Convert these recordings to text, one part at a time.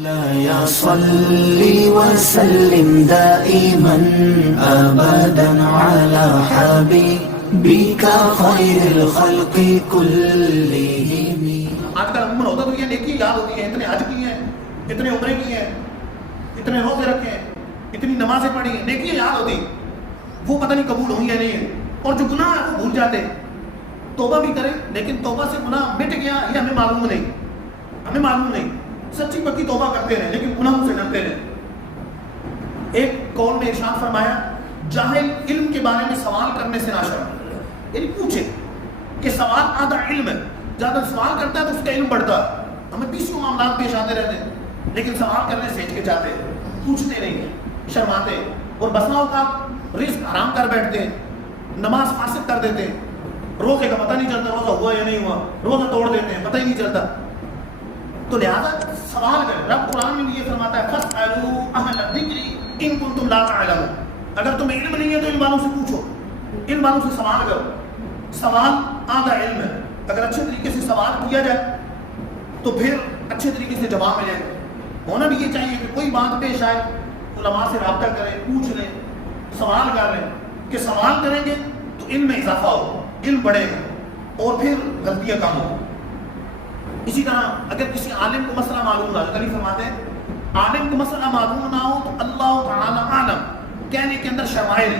مولاي صل وسلم دائما ابدا على حبيبك خير الخلق كلهم. آج کل عموماً ہوتا تو یہ نیکی یاد ہوتی ہے، اتنے حج کی ہیں، اتنے عمرے کی ہیں، اتنے روزے رکھے ہیں، اتنی نمازیں پڑھی ہیں، نیکی یاد ہوتی، وہ پتہ نہیں قبول ہوئی یا نہیں ہے. اور جو گناہ ہے وہ بھول جاتے، توبہ بھی کریں لیکن توبہ سے گناہ مٹ گیا یہ ہمیں معلوم نہیں. سچی پکی توبہ کرتے رہے لیکن گناہوں سے ڈرتے رہے. ایک قول میں ارشاد فرمایا، جاہل علم کے بارے میں سوال کرنے سے نہ شرم، یعنی پوچھے کہ سوال آدھا علم ہے، زیادہ سوال کرتا ہے تو اس کا علم بڑھتا ہے. ہمیں 20 معاملات پیش آتے رہتے ہیں لیکن سوال کرنے سے ہچکچاتے، پوچھتے نہیں، شرماتے، اور بسنا اوقات رزق حرام کر بیٹھتے ہیں، نماز فاسد کر دیتے ہیں، روزے کا پتہ نہیں چلتا روزہ ہوا یا نہیں ہوا، روزہ توڑ دیتے ہیں، پتہ ہی نہیں چلتا. تو لہذا سوال کریں. رب قرآن میں بھی یہ فرماتا ہے فاسألوا اہل الذکر ان کنتم لا تعلمون. اگر تمہیں علم نہیں ہے تو علم والوں سے پوچھو، علم والوں سے سوال کرو. سوال آدھا علم ہے. اگر اچھے طریقے سے سوال کیا جائے تو پھر اچھے طریقے سے جواب ملے گا. ہونا بھی یہ چاہیے کہ کوئی بات پیش آئے علماء سے رابطہ کریں، پوچھ لیں، سوال کر لیں کہ سوال کریں گے تو علم میں اضافہ ہو، علم بڑھے گا اور پھر غلطیاں کم ہوں. اسی طرح اگر کسی عالم کو مسئلہ معلوم نہ ہو، نبی فرماتے ہیں عالم کو مسئلہ معلوم نہ ہو تو اللہ تعالی عالم کہنے کے اندر شمائل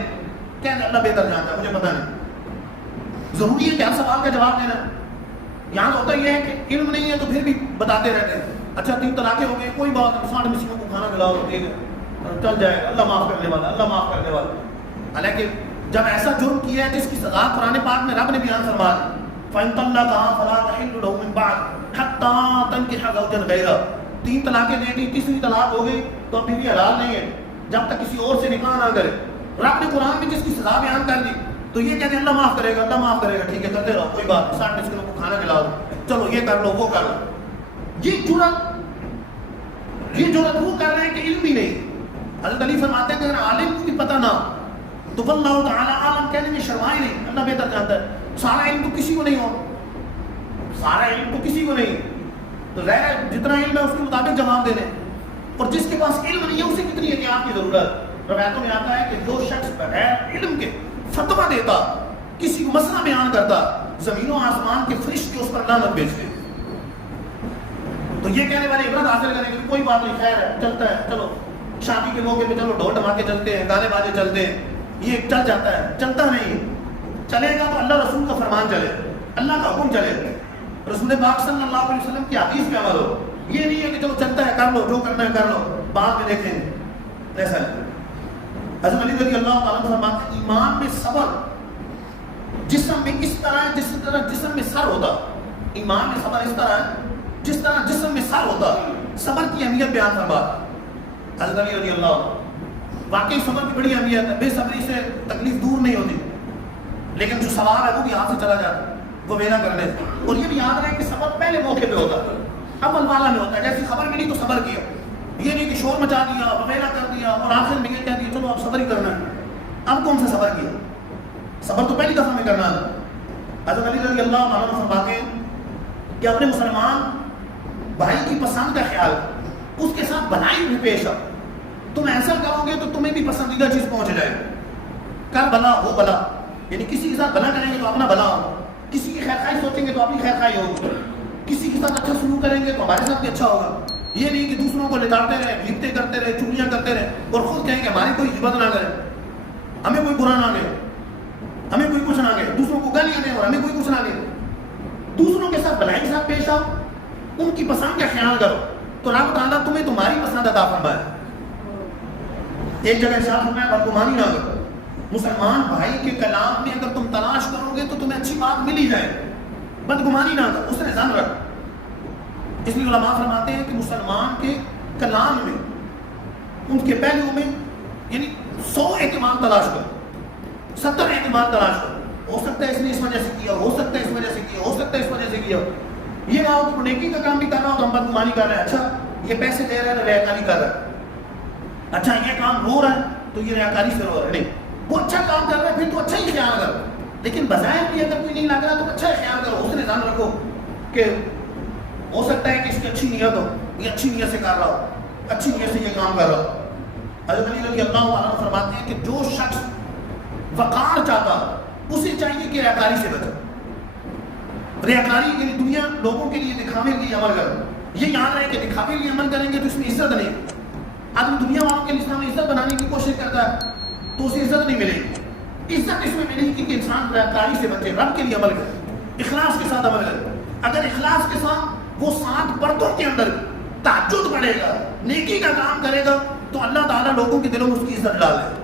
کہنے اللہ بہتر جانتا ہے، مجھے پتہ نہیں. ضروری ہے کہ ہر سوال کا جواب دینا. یہاں تو ہوتا یہ ہے کہ علم نہیں ہے تو پھر بھی بتاتے رہتے ہیں. اچھا 3 طلاقیں ہو گئی، کوئی بات نہیں، 60 مسکینوں کو کھانا کھلاؤ، ٹھیک ہے چل جائے گا، اللہ معاف کرنے والا، اللہ معاف کرنے والا. حالانکہ جب ایسا جرم کیا ہے جس کی سزا قرآن پاک میں رب نے بیان فرمایا فَإِن طَلَّقَهَا فَلَا تَحِلُّ لَهُ مِن بَعْدُ حَتَّىٰ تَنكِحَ زَوْجًا غَيْرَهُ. 3 طلاقیں دے دی، تیسری طلاق ہو گئی تو اب بیوی حلال نہیں ہے جب تک کسی اور سے نکاح نہ کرے. رب نے قرآن میں جس کی سزا بیان کر دی تو یہ کہتے ہیں اللہ معاف کرے گا، اللہ معاف کرے گا، ٹھیک ہے کرتے رہو، کوئی بات نہیں، 60 مسکینوں کو کھانا کھلاؤ، چلو یہ کر لو وہ کر لو. یہ جرات وہ کر رہے ہیں کہ علم ہی نہیں. حضرت علی فرماتے ہیں کہ اگر عالم کو بھی پتہ نہ تو واللہ تعالی عالم کہنے میں شرمائے نہیں، اللہ بہتر جانتا ہے. سارا علم تو کسی کو نہیں ہو، سارا علم تو کسی کو نہیں، تو ظاہر ہے جتنا علم ہے اس کے مطابق جواب دے دیں. اور جس کے پاس علم نہیں ہے اسے کتنی احتیاط کی ضرورت. روایتوں میں آتا ہے کہ جو شخص بغیر علم کے فتویٰ دیتا، کسی کو مسئلہ بیان کرتا، زمین و آسمان کے فرشتے اس پر لعنت بھیجتے. تو یہ کہنے والے عبرت حاصل کریں کہ کوئی بات نہیں، خیر ہے، چلتا ہے، چلو شادی کے موقع پہ چلو ڈھول ڈھماکے چلتے ہیں، گانے باجے چلتے ہیں، یہ چل جاتا ہے. چلتا نہیں، چلے گا تو اللہ رسول کا فرمان چلے، اللہ کا حکم چلے، رسول پاک صلی اللہ علیہ وسلم کی حدیث پہ عمل ہو. یہ نہیں ہے کہ چلو چلتا ہے کر لو، جو کرنا ہے کر لو، بعد میں دیکھیں گے. ایسا نہیں. حضرت علی رضی اللہ تعالیٰ فرماتے ہیں ایمان میں صبر جسم میں اس طرح ہے جس طرح جسم میں سر ہوتا. ایمان میں صبر اس طرح ہے جس طرح جسم میں سر ہوتا. صبر کی اہمیت بیان فرما حضرت علی رضی اللہ. واقعی صبر کی بڑی اہمیت ہے. بے صبری سے تکلیف دور نہیں ہوتی لیکن جو سوار ہے وہ بھی ہاتھ سے چلا جاتا، وہ ویلا کرنے سے. اور یہ بھی یاد رہے کہ صبر پہلے موقع پہ ہوتا ہے، عمل والا میں ہوتا ہے. جیسی خبر ملی تو صبر کیا، یہ نہیں کہ شور مچا دیا، ویلا کر دیا اور آخر میں یہ کہہ دیا چلو اب صبر ہی کرنا ہے. اب کون سا صبر کیا؟ صبر تو پہلی دفعہ میں کرنا ہے. حضرت علی رضی اللہ عنہ فرماتے ہیں کہ اپنے مسلمان بھائی کی پسند کا خیال، اس کے ساتھ بھلائی بھی پیش آ. تم ایسا کرو گے تو تمہیں بھی پسندیدہ چیز پہنچ جائے. کر بلا ہو بلا، یعنی کسی کے ساتھ بھلا کریں گے تو اپنا بھلا ہو، کسی کی خیر خواہی سوچیں گے تو اپنی خیر خواہی ہوگی، کسی کے ساتھ اچھا سلوک کریں گے تو ہمارے ساتھ بھی اچھا ہوگا. یہ نہیں کہ دوسروں کو لتاڑتے رہے، غیبتیں کرتے رہے، چغلیاں کرتے رہے اور خود کہیں کہ ہماری کوئی غیبت نہ کرے، ہمیں کوئی برا نہ لے، ہمیں کوئی کچھ نہ کہے، دوسروں کو گالیاں دیں اور ہمیں کوئی کچھ نہ دے. دوسروں کے ساتھ بھلائی کے ساتھ پیش آؤ، ان کی پسند کا خیال کرو تو رب تعالیٰ تمہیں تمہاری پسند عطا فرمائے. ایک جگہ ارشاد فرمایا بدگمانی نہ کرو. مسلمان بھائی کے کلام میں اگر تم تلاش کرو گے تو تمہیں اچھی بات مل ہی جائے. بدگمانی نہ کرو، اس نے ظن رکھ. اس لیے علماء فرماتے ہیں کہ مسلمان کے کلام میں، ان کے پہلوؤں میں یعنی 100 احتمال تلاش کرو، 70 احتمال تلاش کرو. ہو سکتا ہے اس نے اس وجہ سے کیا، ہو سکتا ہے اس وجہ سے کیا، ہو سکتا ہے اس وجہ سے کیا. یہ نہ ہو کہ نیکی کا کام بھی کر رہا ہو تو ہم بدگمانی کر رہے ہیں، اچھا یہ پیسے دے رہا ہے تو ریاکاری کر رہا ہے، اچھا یہ کام رو رہا ہے تو یہ ریاکاری سے رو رہا ہے. نہیں، وہ اچھا کام کر رہا ہے پھر تو اچھا ہی خیال کرو، لیکن بظاہر بھی اگر کوئی نہیں لگ رہا تو اچھا خیال کرو. اس نے ظن رکھو کہ ہو سکتا ہے کہ اس کی اچھی نیت ہو، یہ اچھی نیت سے کر رہا ہو، اچھی نیت سے یہ کام کر رہا ہو۔ حضرت علی رضی اللہ عنہ فرماتے ہیں کہ جو شخص وقار چاہتا اسے چاہیے کہ ریاکاری سے بچے۔ ریاکاری یعنی دنیا لوگوں کے لیے دکھاوے کے لیے عمل کرو، یہ یاد رہے کہ دکھاوے کے لیے عمل کریں گے تو اس میں عزت نہیں۔ آدمی دنیا والوں کے لیے اسلام میں عزت بنانے کی کوشش کرتا ہے تو اسے عزت نہیں ملے گی۔ عزت اس میں ملے گی کہ انسان ریاکاری سے بچے، رب کے لیے عمل کرے، اخلاص کے ساتھ عمل کرے۔ اگر اخلاص کے ساتھ وہ 7 پردوں کے اندر تہجد پڑھے گا، نیکی کا کام کرے گا تو اللہ تعالیٰ لوگوں کے دلوں میں اس کی عزت ڈال دے۔